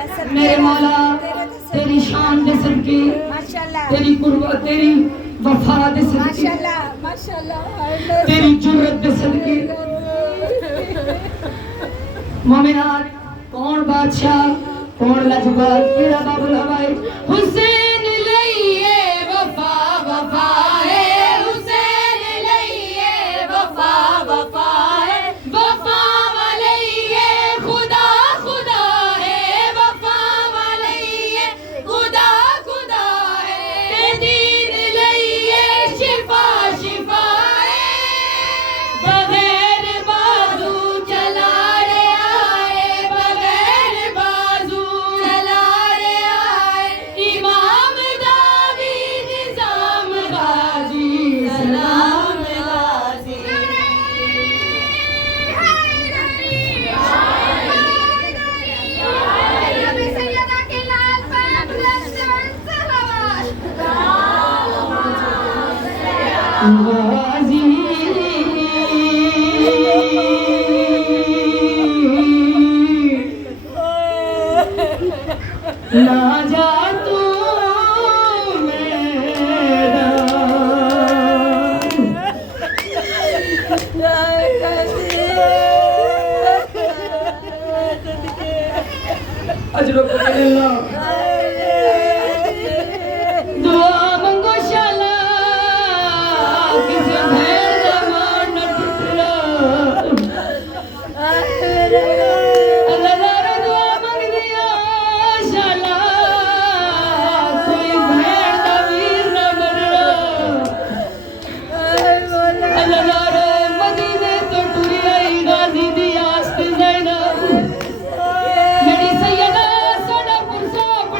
मेरे मौला तेरी शान दे सदके तेरी कुर्बत तेरी वफा दे सदके तेरी जुर्रत दे सदके मोमिनात कौन बादशाह कौन लजपाल केड़ा बाबुल हवाए हुसैन लइए वफा वफा है हुसैन लइए वफा वफा है वफा वालइए खुदा खुदा है वफा वालइए खुदा खुदा है दीन लइए शिफा शिफा है बगैर बाजू चला रे आए बगैर बाजू चला रे आए इमाम दावी निजाम गाजी सलाम गाजी गाजी ना जा तू मेरा अजरो को मिलना दुआ मंगो शाला किसी